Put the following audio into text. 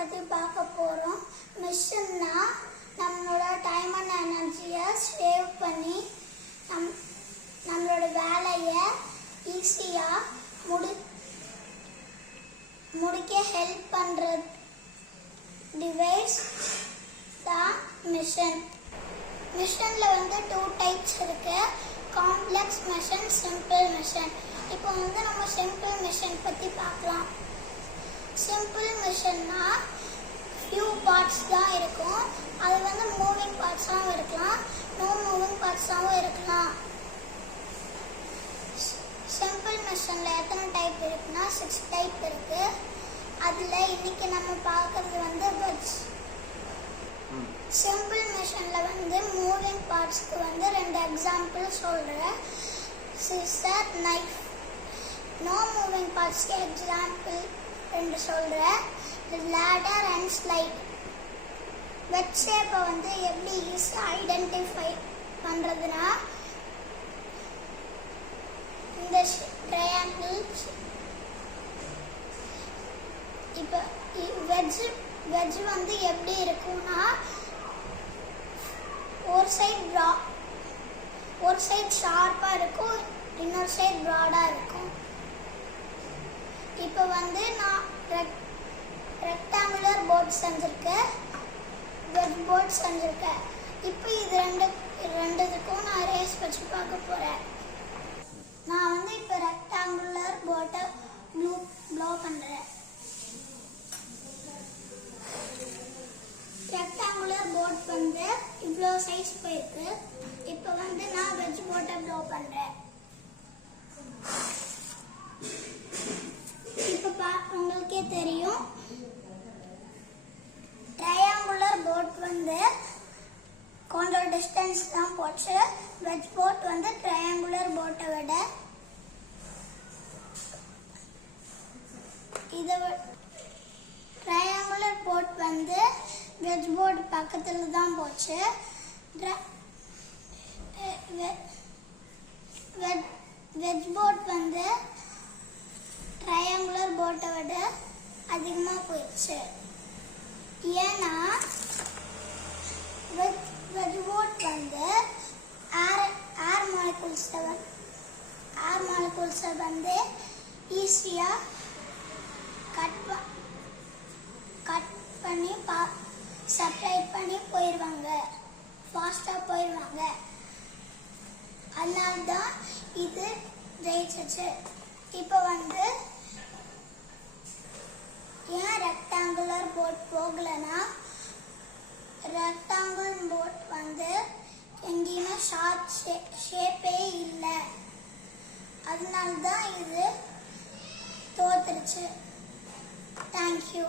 பற்றி பார்க்க போகிறோம். மிஷன்னா நம்மளோட டைம் அண்ட் எனர்ஜியை சேவ் பண்ணி நம்மளோட வேலையை ஈஸியாக முடிக்க ஹெல்ப் பண்ணுற டிவைஸ் தான் மிஷன். மிஷனில் வந்து 2 டைப்ஸ் இருக்குது. Complex mission, simple mission. இப்போ வந்து நம்ம சிம்பிள் மிஷன் பற்றி பார்க்கலாம். சிம்பிள் மிஷன்னா ஃபியூ பார்ட்ஸ் தான் இருக்கும். அது வந்து மூவிங் பார்ட்ஸாகவும் இருக்கலாம், நோ மூவிங் பார்ட்ஸாகவும் இருக்கலாம். சிம்பிள் மிஷனில் எத்தனை டைப் இருக்குன்னா 6 டைப் இருக்குது. அதில் இன்னைக்கு நம்ம பார்க்குறது வந்து வெட்ஜ். சிம்பிள் மிஷனில் வந்து மூவிங் பார்ட்ஸ்க்கு வந்து 2 எக்ஸாம்பிள் சொல்கிறேன். Scissor, knife. நோ மூவிங் பார்ட்ஸ்க்கு எக்ஸாம்பிள் 2 சொல்கிறேன். Ladder and slide. வெட் ஷேப்பை வந்து எப்படி ஈஸியாக ஐடென்டிஃபை பண்ணுறதுனா இந்த ட்ரையாங்கிள். இப்போ வெஜ் வந்து எப்படி இருக்கும்னா ஒரு சைட் ஷார்ப்பாக இருக்கும், இன்னொரு சைட் ப்ராடாக இருக்கும். இப்போ வந்து நான் ரெக்டாங்குலர் போர்ட் செஞ்சுருக்கேன், வெஜ் போர்ட் செஞ்சுருக்கேன். இப்போ இது ரெண்டுத்துக்கும் நான் ரேஸ் வச்சு பார்க்க போகிறேன். நான் வந்து இப்போ ரெக்டாங்குலர் போர்ட்டை ப்ளோ பண்ணுறேன். ரெக்டாங்குலர் போர்ட் வந்து இவ்வளோ சைஸ் போயிருக்கு. இப்போ வந்து நான் வெஜ் போர்ட்டை ப்ளோ பண்ணுறேன். இப்போ உங்களுக்கே தெரியும், ட்ரையாங்குலர் போர்ட் வந்து கொஞ்சம் டிஸ்டன்ஸ் தான் போச்சு. வெஜ் போர்ட் வந்து ட்ரையாங்குலர் போர்ட்டை விட ட்ரையாங்குலர் போர்ட் வந்து வெஜ் போர்டு பக்கத்தில் தான் போச்சு. வெஜ் போர்ட் வந்து ட்ரையாங்குலர் போர்ட்டை விட அதிகமாக போயிடுச்சு. ஏன்னா வெஜ் போர்ட் வந்து ஏர் மாலிகூல்ஸை வந்து ஈஸியாக கட் பண்ணி செப்பரேட் பண்ணி போயிடுவாங்க, ஃபாஸ்ட்டாக போயிடுவாங்க. அதனால தான் இது ஜெயிச்சிச்சு. இப்போ வந்து ஏன் ரெக்டாங்குலர் போர்ட் போகலைன்னா, ரெக்டாங்குலர் போர்ட் வந்து எங்கேயுமே ஷார்ட் ஷேப்பே இல்லை. அதனால தான் இது தோத்துருச்சு. தேங்க்யூ.